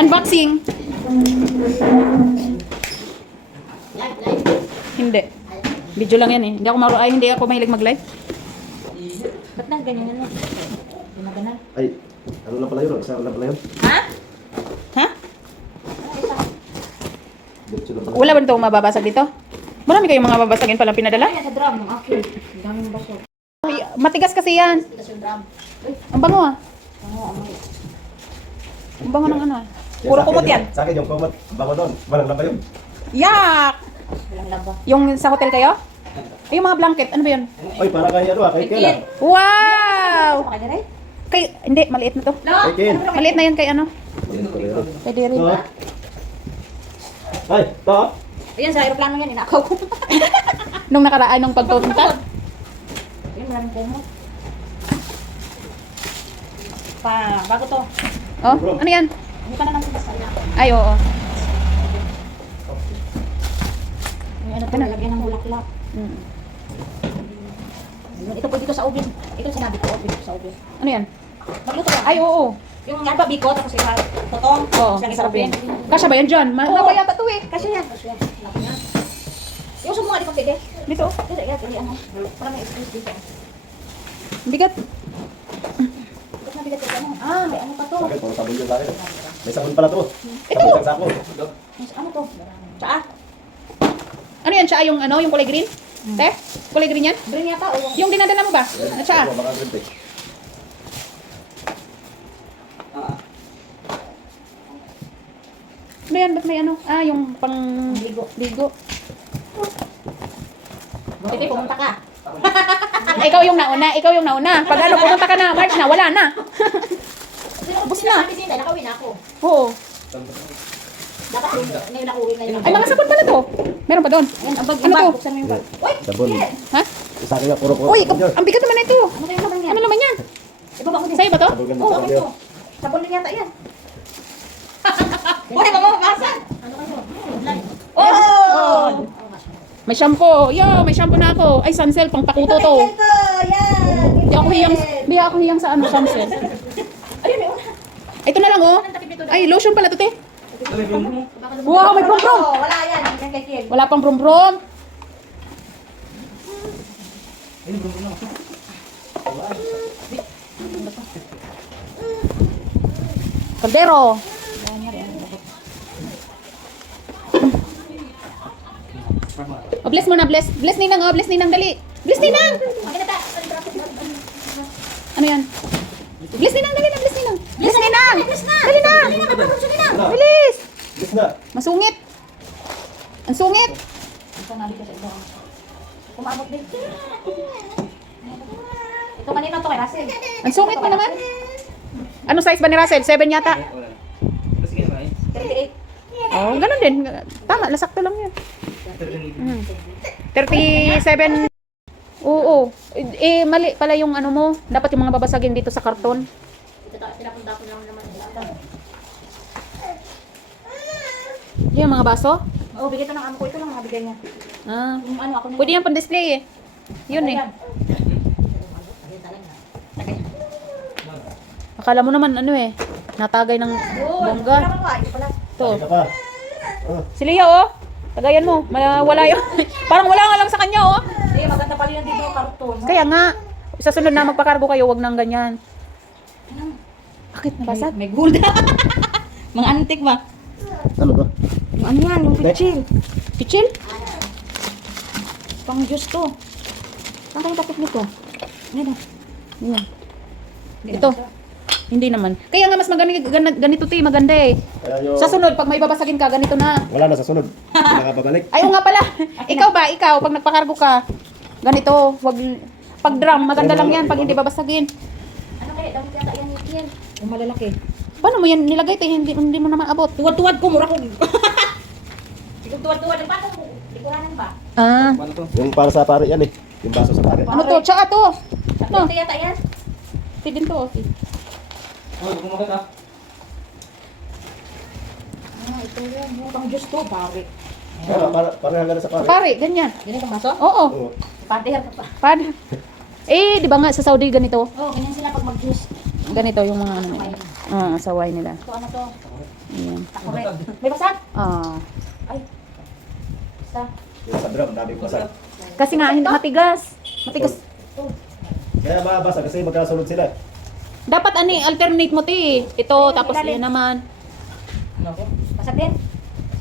Unboxing. Hindi. Video lang yan eh. Hindi ako mahilig mag-live. Ba't nang ganyan na? Gumagana. Ay, ano lang pala yun? Isa lang pala yun? Ha? Ha? Diretso lang pala. Wala ba itong mababasag dito? Marami kayong mga babasagin palang pinadala? Ay, sa drum. Ang akin. Ang daming baso. Ay, matigas kasi yan. Ito sa drum. Uy, Ang bango ah. ano, amoy. Ang bango ng ano ah. Puro kumot yan. Sa akin yung kumot. Bango doon. Walang laba yun. Yak! Walang laba. Yung sa hotel kayo? Ay, yung mga blanket. Ano ba yun? Ay, para kay ano kay Kela. Wow! Ano ka dyan eh? Kay, hindi, maliit na to. No! Kay Ken. Maliit na yun kay ano? Kay Derry. Ito. Ay, ito. Ayan, sa aeroplano yan. Inakaw ko. Nung nakaraan, nung pagpupunta. Ayan, maraming kumot. Bago to. Oh, ano yan? Hindi pa naman sila sana. Ay, oo. May ano to, lagyan ng bulaklak. Mm. Ito po dito sa ubin. Ito sinabi ko, dito sa ubin. Ano yan? Magluto yan. Ay, oo. Yung yan ba, biko, tapos yung totong. Oo, Tapos yung sarap ubin. yan. Kasya ba yan dyan? Mahaba yata to eh. Kasi yan. Kasi yan. Laki yan. Yung sumo nga dito, pwede. Dito. Pwede, yan. Pwede, ano. Para may space dito. Bigat. Tapos nabigat ko, ano. Ah, may ano pa to. Bakit? Puro sabon yun sa akin. May sabon pala to. Sabon isang sako. Ano to? Tsaa? Ano yan? Siya yung ano? Yung kulay green? Te? Kulay green yan? Green yata o yung... Yung dinadala mo ba? At siya? Ito, baka green, eh. Ano yan? Ba't may ano? Ah, yung pang... Ligo. Ligo. Ito, pumunta ka. Ikaw yung nauna. Ikaw yung nauna. Pag ano, pumunta ka na, March na, wala na. Bus na. Sabi sila, nakawin ako. Oo. Dapat ngayon ako uwi ngayon. Ay, mga sabon pala to. Meron pa doon. Ayan, ang bag Ano to? Buksan mo yung bag. Uy! Sabon. Ha? Sa akin nga, puro Uy, sabon yun. ang bigat naman na ito. Ano kaya naman yan? Ano naman yan? Ibaba ko din. Sa'yo ba to? Sabon ganda Oo, sa ako akin. ito. Sabon din yata yan. Uy, mamamasan! Ano kayo? Oh! May shampoo. Yo, may shampoo na ako. Ay, Sunsel, pang pakuto to. Yan! Di ako hiyang sa ano, Sunsel. Ayun, may una. Ito na lang, oh. Ay, lotion pala to, te. Wow, may prom-prom. Oh, wala yan. Yan kay Kiel. Wala pang prom-prom. Kaldero. Oh, bless mo na, bless. Bless Ninang, oh, bless Ninang, dali. Bless Ninang! Ano yan? Bless Ninang, dali na, bless Ninang. Bless Ninang! Dali na! Ano? Bilis! Yes na. Masungit. Ang sungit. Ito nali ko sa iba. Kumabot din. Ito kanina to kay Russell. Ang sungit mo naman. Ano size ba ni Russell? 7 yata. 38. Oh, ganun din. Tama, lasakto lang yan. 37. Oo. Eh, mali pala yung ano mo. Dapat yung mga babasagin dito sa karton. Pinapunta ko lang naman. Yung mga baso? Oo, bigyan ito ng amo ko. Ito lang nabigay niya. Ah. Yung ano ako na. Pwede yan pang-display eh. Yun eh. Akala mo naman ano eh. Natagay ng bongga. Ito. Ito pa. Si Leo oh. Tagayan mo. Wala yun. Parang wala nga lang sa kanya oh. Eh, maganda pala yan dito, karton. Kaya nga. Sa sunod na magpakargo kayo, wag nang ganyan. Bakit nabasag? May gold. Mga antik ba? Ano ba? Yung ano yan, yung pitchil. Pichil? Pang juice to. Saan kayo takip nito? Ano? Yan. Ito. Hindi naman. Kaya nga mas ganito ti, maganda eh. Kaya yung... Sa sunod, pag may babasagin ka, ganito na. Wala na sa sunod. Hindi nakapabalik. Ay, oo nga pala. Ikaw, pag nagpakargo ka, ganito, wag, pag drum, maganda lang yan, pag hindi babasagin. Ano kaya? Dami kaya yan ni Kiel. Yung malalaki. Paano mo yan nilagay, te? Hindi mo naman abot. Tuwad-tuwad ko, mura ko. Siguro tuwad-tuwad. Paano mo? Likuhanan ba? Ah. Yung para sa pare yan eh. Yung baso sa pare. Ano to? Tsaka to. No. Ito yata yan. Ito din to. Ito yan. Yung pang juice to, pare. Para hanggang sa pare. Pare, ganyan. Ganyan ang baso? Oo. Oo. Pare pa. Pad. Eh, di ba nga sa Saudi ganito? Oh, ganyan sila pag mag-juice. Ganito yung mga ano nila. Ah, saway nila. Ito ano to? Ayan. Ako rin. May basag? Ah. Ay. Basta. Yung sa drum, dami ko basag. Kasi nga, hindi matigas. Matigas. Kaya mabasa kasi magkasunod sila. Dapat ani, alternate mo ti. Ito, tapos yan naman. Nako. Basag din.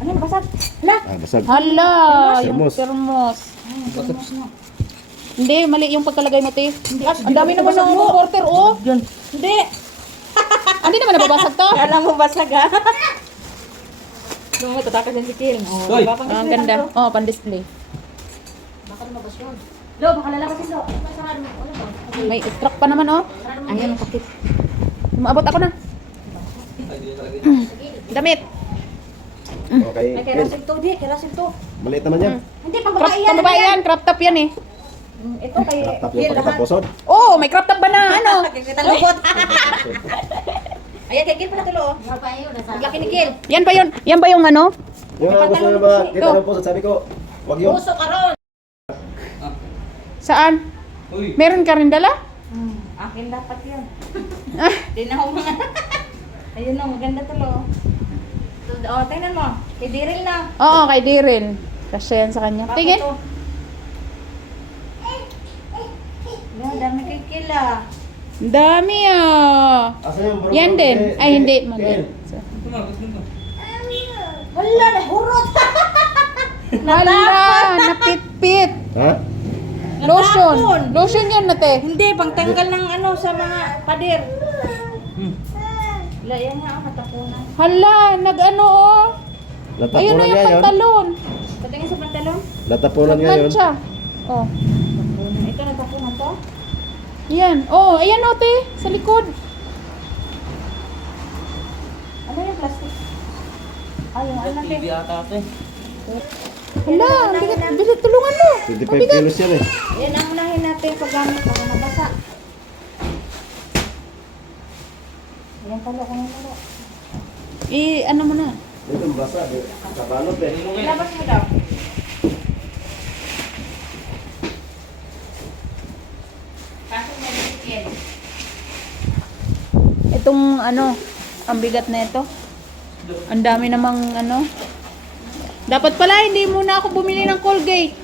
Ano na basag? Hala. Basag. Hala, yung Termos. termos. Basag na. Hindi, mali yung pagkalagay mo ti. Ang dami naman ng reporter, oh. Hindi. Hindi naman nababasag to. Kala mo basag ha? Nung mo tatakas yung sikil. Oh, diba pang Ang ganda. Oh, pan-display. Baka lumabas yun. Lo, baka lalabasin lo. Sarado mo. Ano ba? May truck pa naman, oh. Ayan ang pakit. Maabot ako na. Damit. Okay. Ay, kerasin to. Di, kerasin to. Maliit naman yan. Hindi, pang Crop, babae yan. pambabae yan, crop top yan eh. Ito kay Laptop Gil yung lahat. pagkataposod. Oh, may crop top ba na ano? Kita lubot. Ayan, kay Gil pala tulo. Ang laki ni Gil. Yan ba yun? Yan ba yung ano? Yung gusto nyo ba, kita ng posod, sabi ko, wag yun. Puso ka ron. Saan? Meron ka rin dala? Akin dapat yun. Ah, Di na ako mga... Ayun na, maganda tulo. Oh, tingnan mo. Kay Diril na. oo, kay Daryl. Kasi yan sa kanya. Bakit Tingin. to? Yan, dami kay Gil ah. Ang dami ah. Asa yung bro? Yan din. Ay, hindi. Mali. Wala, nahurot. Hala, napitpit. Ha? Lotion. Natapon. Lotion yan nate. Hindi, pangtanggal ng ano sa mga pader. Wala, yan nga, katapunan. Hala, nag-ano oh. Ayun Latapunan na nga yung yun. pantalon. Patingin sa pantalon. Latapunan nga yun. Nagmancha. Oh. Ito, natapunan to. Yan. Oh, ayan oh, te. Sa likod. Ano yung plastic? Ay, yung ano natin. Hala, bigat. Bigat, tulungan mo. 25 kilos yan eh. Yan ang unahin natin paggamit para mabasa. Yan pala kung ano. Ano mo na. Ito yung basa, kabalot eh. Ilabas mo daw. Pasok mo yan. Itong ano, ang bigat na ito. Ang dami namang ano. Dapat pala hindi muna ako bumili ng Colgate.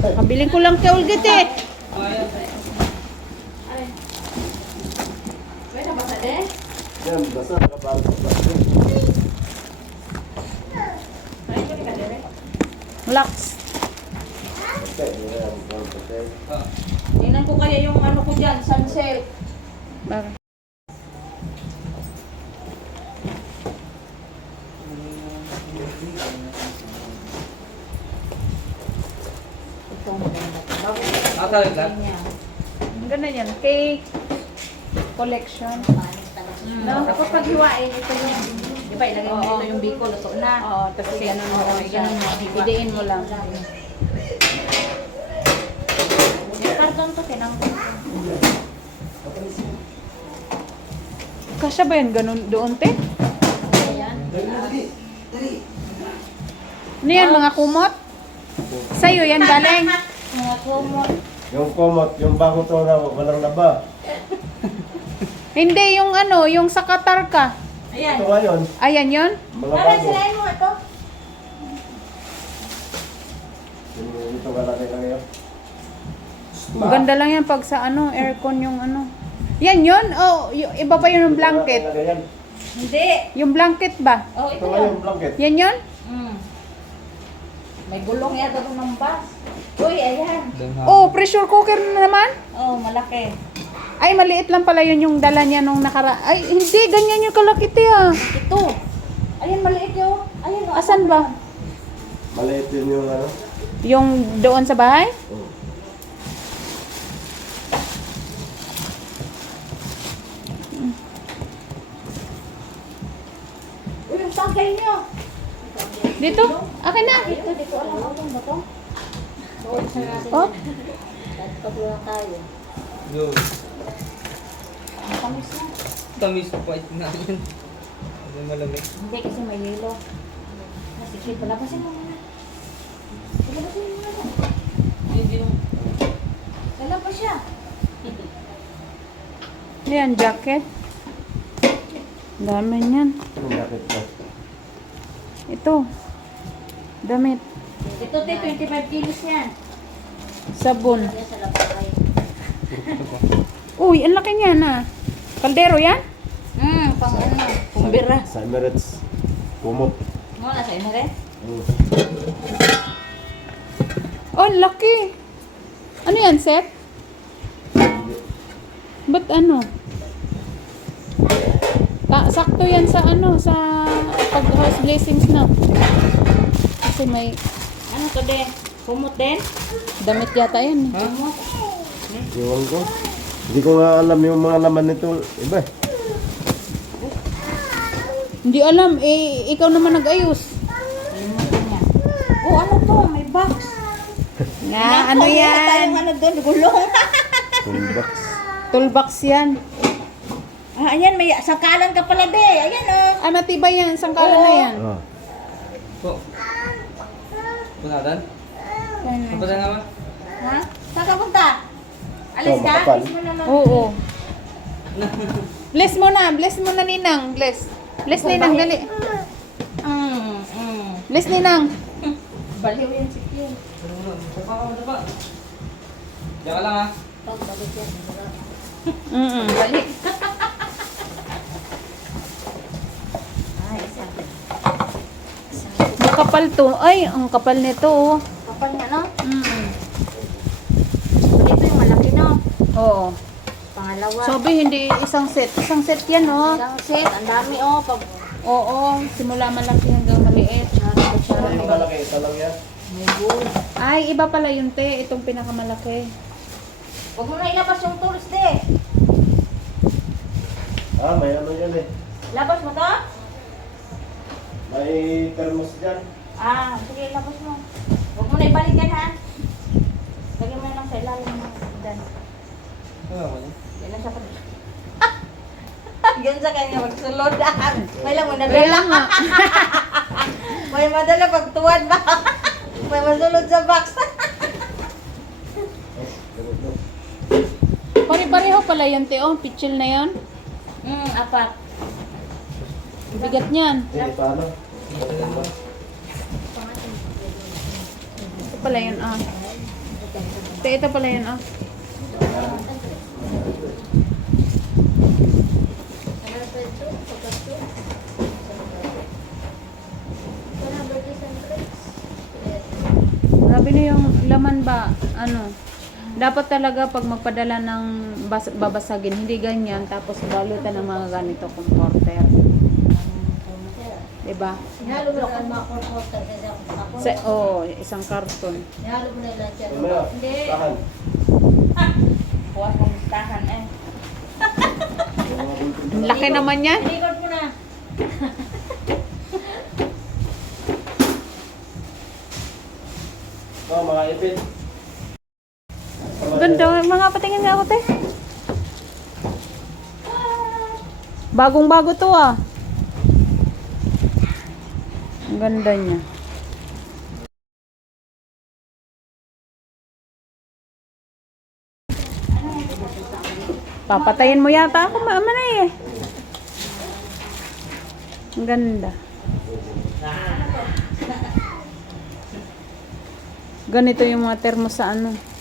Kabiling ko lang Colgate eh. Pwede basa din? Yan, basa, kabalot sa plastic. Ay, ito ka din. Relax. Okay, yan, okay. Tingnan ko kaya yung ano ko dyan, sunset. Bakit? Ito maganda. Bago niya. Ang ganda yan. Cake collection. No? Tapos pag hiwain, ito yung, di ba, ilagay mo ito yung biko, luto na. Oo, tapos ganun mo lang siya. Ganun mo, hiwa. Idiin mo lang. Yung karton to, tinangkot ko. Kasya ba yan ganun doon, te? Ayan. Ano yan, mga kumot? Sa'yo yan galing. Mga kumot. Yung komot, yung bago to na walang laba. Hindi, yung ano, yung sa Qatar ka. Ayan. Ito ngayon, Ayan yun. mga Aray, bago. silain mo ito. Ito kalagay lang yun. Maganda lang yan pag sa ano, aircon yung ano. Yan yun? Oh, iba pa yun yung blanket. Kalagay yan. Hindi. Yung blanket ba? Oh, Ito ito nga yun. yung blanket. Yan yun? May gulong yata doon ng bus. Uy, ayan. Oh, pressure cooker na naman? Oh, malaki. Ay, maliit lang pala yun yung dala niya nung Ay, hindi, ganyan yung kalakiti ah. Ito. Ayan, maliit yun. Ayan, oh. Asan ba? Maliit yun yung ano. Yung doon sa bahay? Oh. Uy, yung tangkay niyo. Dito? Akin na. Dito, alam mo itong bato. Doon sa natin. Oh, Paglulang tayo. Yo, Ang tamis na. tamis pa na yun. Ano malamig? Hindi kasi may lilo. Sige, palabasin mo muna. Palabasin mo muna. Hindi yung... Lalabas siya. yan, jacket. Dami niyan. Ang jacket ko. Ito. Damit. Ito, te, 25 kilos yan. Sabon. Yan sa labay. Uy, ang laki niyan ah. Kaldero yan? Pang ano? Kumbira. Sa Emirates. Kumot. Mo, nasa Emirates? Oh, laki. Ano yan, set? Ba't ano? Sakto yan sa ano, sa pag house blessings na. Kasi may Ano to, de? Kumot din? damit yata yan. Eh. Kumot. Iwan ko. Hindi ko nga alam yung mga laman nito. Iba eh. Hindi alam, eh, ikaw naman nag-ayos. Kalimutan niya. Oh, ano to? May box. Nga, ano yan? Tayong ano doon, gulong. Toolbox. Toolbox yan. Ayan, may sangkalan ka pala, de. Ayan, oh. Ah, matibay yan, sangkalan na yan. Ah. Po. Punatan? Punatan nga ba? Ha? Saan ka punta? Alis ka? makapal. Alis mo naman. Oo. Bless mo na, Ninang. Bless. Bless, Ninang, dali. Bless, Ninang. Baliw yan si Kiyo. Sapa. Diyan ka lang ha. Balik yan. Balik. Ay, isa. Makapal to. Ay, ang kapal nito. Oh. Kapal nga, no? Mm. Ito yung malaki, no? Oo. Pangalawa. Sabi, hindi isang set. Isang set yan, oh. Isang set. Ang dami, oh. Pag Oo, simula malaki hanggang maliit. Yung malaki, ito lang yan. may bull. Ay, iba pala yun, te. Itong pinakamalaki. Huwag mo na ilabas yung tools, de. Ah, may ano yan eh. Labas mo to? May thermos dyan. Ah, sige, labas mo. Huwag mo na ibalik yan, ha? Lagyan mo na lang sa ilalim ng dan. Ano ba yan? Yan na siya pa. Yan sa kanya magsulod. May lang mo na Kaya dala. nga. May madala pag tuwan ba? May masulod sa box. Pare-pareho pala yun, te. Oh, pitchil na yun. Apat. Bigat niyan. Eh, paano? Ito pala yun, ah. Te, ito pala yun, ah. Grabe na yung laman ba, ano, dapat talaga pag magpadala ng babasagin, hindi ganyan, tapos balutan ng mga ganito comforter. Diba? Hinalo mo na mga comforter kasi ako. Isang karton. Hinalo mo na lang siya. Mamaya, Hindi. tahan. Buwas mo listahan eh. Yung mga bulpin. Ang laki naman yan. Record mo na. Oh, mga ipit. Ganda, mga patingin nga ako, te. Bagong-bago to, ah. Ang ganda niya. Papatayin mo yata ako, na eh. Ang ganda. Ganito yung mga termo sa ano.